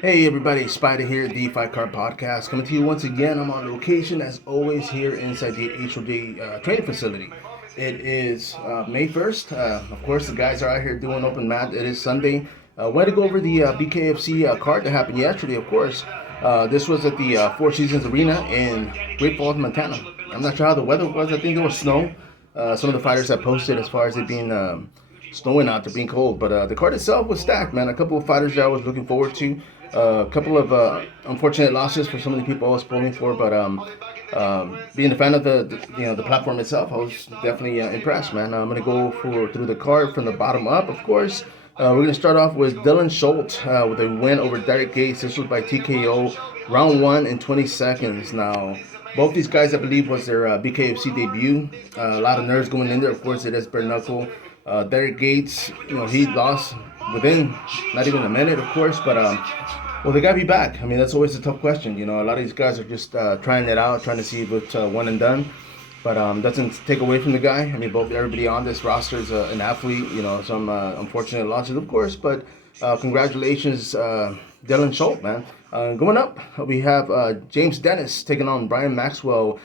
Hey everybody, Spider here, the Fight Card Podcast, coming to you once again. I'm on location as always here inside the HOJ training facility. It is May 1st. Of course, the guys are out here doing open mat. It is Sunday. Went to go over the BKFC card that happened yesterday, of course. This was at the Four Seasons Arena in Great Falls, Montana. I'm not sure how the weather was. I think there was snow. Some of the fighters have posted as far as it being snowing out there, being cold. But the card itself was stacked, man. A couple of fighters that I was looking forward to. A couple of unfortunate losses for some of the people I was pulling for, but being a fan of the platform itself, I was definitely impressed, man. I'm gonna go through the card from the bottom up, of course. We're gonna start off with Schultz with a win over Derrick Gates. This was by TKO, round 1 in 20 seconds. Now, both these guys, I believe, was their BKFC debut. A lot of nerves going in there. Of course, it is bare knuckle. Derrick Gates, he lost within not even a minute, of course, but will the guy be back? I mean, that's always a tough question. A lot of these guys are just trying it out, trying to see if it's one and done. But doesn't take away from the guy. I mean, everybody on this roster is an athlete. Some unfortunate losses, of course, but congratulations, Schultz, man. Going up, we have James Dennis taking on Brian Maxwell.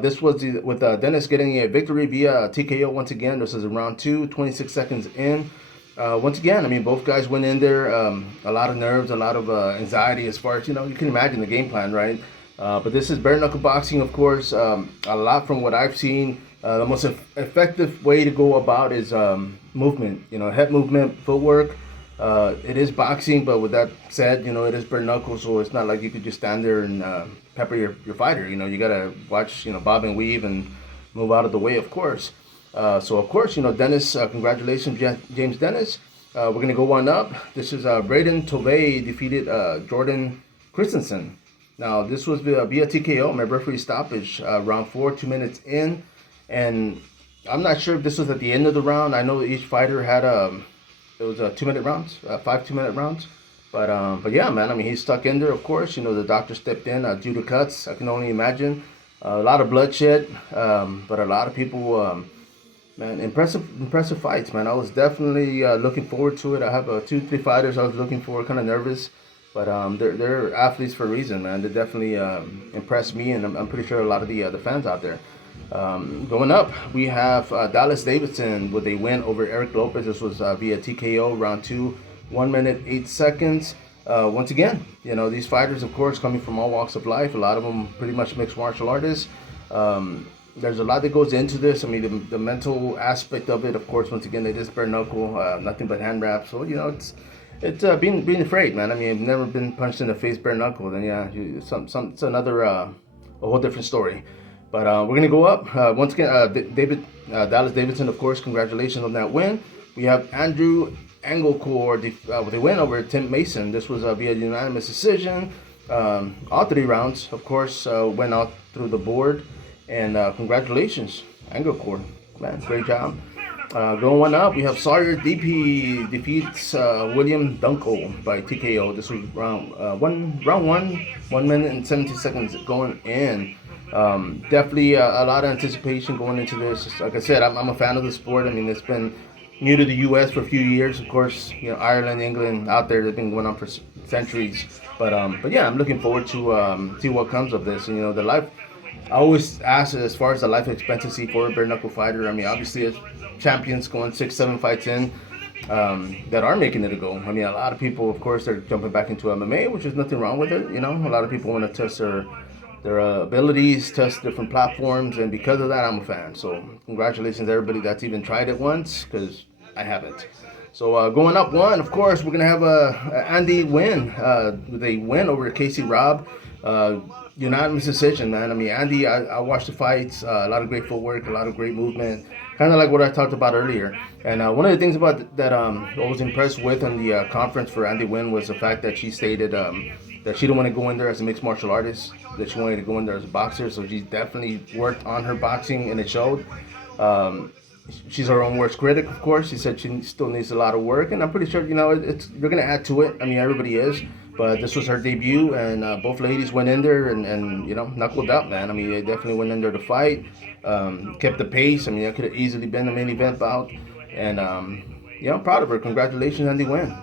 This was with Dennis getting a victory via TKO once again. This is in round 2, 26 seconds in. Once again, I mean, both guys went in there, a lot of nerves, a lot of anxiety as far as, you can imagine the game plan, right? But this is bare knuckle boxing, of course. A lot from what I've seen. The most effective way to go about is movement, head movement, footwork. It is boxing, but with that said, it is bare knuckle, so it's not like you could just stand there and pepper your fighter. You got to watch, bob and weave and move out of the way, of course. So, of course, Dennis, congratulations, James Dennis. We're going to go one up. This is Brayden. Tovay defeated Jordan Christensen. Now, this was via TKO, my referee stoppage, round 4, 2 minutes in. And I'm not sure if this was at the end of the round. I know each fighter had it was 2-minute rounds, 5 2-minute rounds. But yeah, man, I mean, he's stuck in there, of course. The doctor stepped in due to cuts. I can only imagine. A lot of bloodshed, but a lot of people... Man, impressive fights, man. I was definitely looking forward to it. I have 2-3 fighters I was looking for, kind of nervous, but they're athletes for a reason, man. They definitely impressed me, and I'm pretty sure a lot of the fans out there. Going up, we have Dallas Davidson with a win over Eric Lopez. This was via TKO, round 2, 1 minute 8 seconds. Once again, these fighters, of course, coming from all walks of life. A lot of them pretty much mixed martial artists. There's a lot that goes into this. I mean, the mental aspect of it, of course, once again, it is bare knuckle, nothing but hand wraps. So, it's being afraid, man. I mean, I've never been punched in the face bare knuckle. Then, yeah, it's another, a whole different story. But we're going to go up. Once again, Dallas Davidson, of course, congratulations on that win. We have Andrew Anglecore with a win over Tim Mason. This was via unanimous decision. All 3 rounds, of course, went out through the board. And congratulations, Anglecore, man, great job. Going one up, we have Sawyer DP defeats William Dunkle by TKO. This was round 1 minute and 70 seconds going in. Definitely a lot of anticipation going into this. Like I said, I'm a fan of the sport. I mean, it's been new to the U.S. for a few years. Of course, Ireland, England, out there, they've been going on for centuries. But yeah, I'm looking forward to see what comes of this. The life. I always ask as far as the life expectancy for a bare knuckle fighter. I mean, obviously, as champions going 6-7 fights in that are making it a go. I mean, a lot of people, of course, they're jumping back into MMA, which is nothing wrong with it. A lot of people want to test their abilities, test different platforms, and because of that, I'm a fan. So, congratulations to everybody that's even tried it once, because I haven't. So, going up one, of course, we're going to have Andy win with a win over Casey Robb. Unanimous decision, man. I mean, Andy, I watched the fights, a lot of great footwork, a lot of great movement, kind of like what I talked about earlier. And one of the things about that I was impressed with in the conference for Andy Wynn was the fact that she stated that she didn't want to go in there as a mixed martial artist, that she wanted to go in there as a boxer. So she definitely worked on her boxing, and it showed. She's her own worst critic, of course. She said she still needs a lot of work, and I'm pretty sure, you're going to add to it. I mean, everybody is. But this was her debut, and both ladies went in there and knuckled out, man. I mean, they definitely went in there to fight, kept the pace. I mean, that could have easily been the main event bout. And, I'm proud of her. Congratulations, Andy Wynn.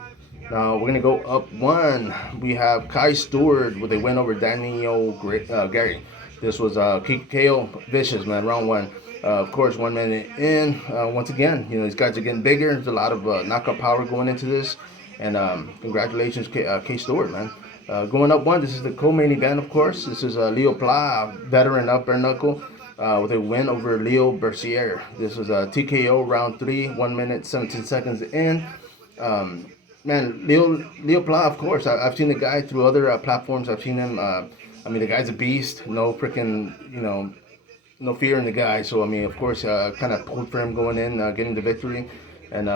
Now we're gonna go up one. We have Kai Stewart with a win over Daniel Gary. This was KO Vicious, man, round one. Of course, 1 minute in. Once again, these guys are getting bigger. There's a lot of knockout power going into this. And congratulations, K Stewart, man. Going up one, this is the co-main event, of course. This is Leo Pla, veteran of bare knuckle, with a win over Leo Bercier. This was a TKO round three, 1 minute, 17 seconds in. Man, Leo Pla, of course. I've seen the guy through other platforms. I've seen him. The guy's a beast. No freaking, no fear in the guy. So, of course, kind of pulled for him going in, getting the victory. And,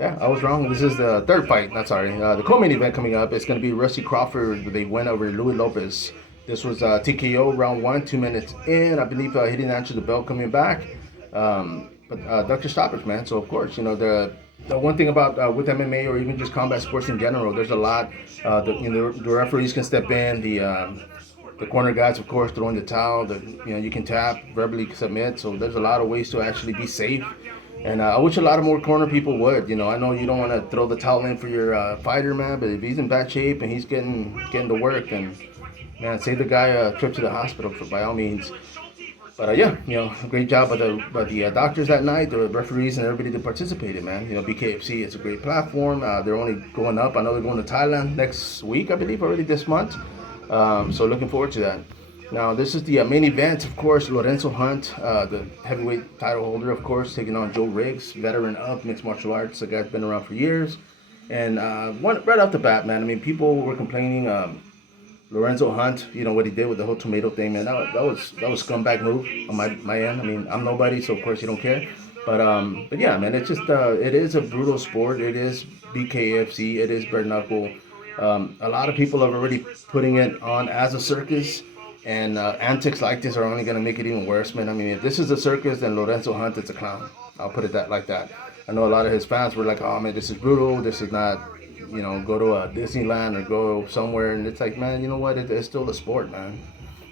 yeah, I was wrong. This is the third fight. Not sorry. The co-main event coming up. It's going to be Rusty Crawford with a win over Louis Lopez. This was TKO round one, 2 minutes in. I believe he didn't answer the bell coming back. But Dr. Stoppers, man. So, of course, the one thing about with MMA or even just combat sports in general, there's a lot. The referees can step in. The corner guys, of course, throwing the towel. You can tap, verbally submit. So there's a lot of ways to actually be safe. And I wish a lot of more corner people would. I know you don't want to throw the towel in for your fighter, man. But if he's in bad shape and he's getting to work, then man, save the guy a trip to the hospital by all means. But yeah, great job by the doctors that night, the referees, and everybody that participated, man. BKFC is a great platform. They're only going up. I know they're going to Thailand next week, I believe, already this month. So looking forward to that. Now, this is the main event, of course. Lorenzo Hunt, the heavyweight title holder, of course, taking on Joe Riggs, veteran of mixed martial arts. The guy's been around for years. And right off the bat, man, people were complaining. Lorenzo Hunt, what he did with the whole tomato thing, man, that was scumbag move on my end. I'm nobody, so of course you don't care. But yeah, man, it's just it is a brutal sport. It is BKFC. It is bare knuckle. A lot of people are already putting it on as a circus, and antics like this are only gonna make it even worse, man. If this is a circus, then Lorenzo Hunt is a clown. I'll put it like that. I know a lot of his fans were like, "Oh man, this is brutal. This is not." Go to a Disneyland or go somewhere, and it's like, man, you know what? It's still a sport, man.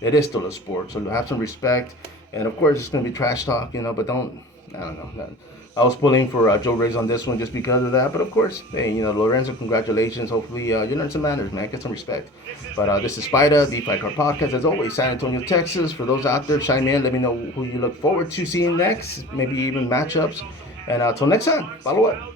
It is still a sport, so have some respect. And of course, it's gonna be trash talk, but don't. I don't know. I was pulling for Joe Riggs on this one just because of that, but of course, hey, Lorenzo, congratulations. Hopefully, you learn some manners, man. Get some respect. But this is Spida, the Fight Card Podcast, as always, San Antonio, Texas. For those out there, chime in. Let me know who you look forward to seeing next. Maybe even matchups. And until next time, follow up.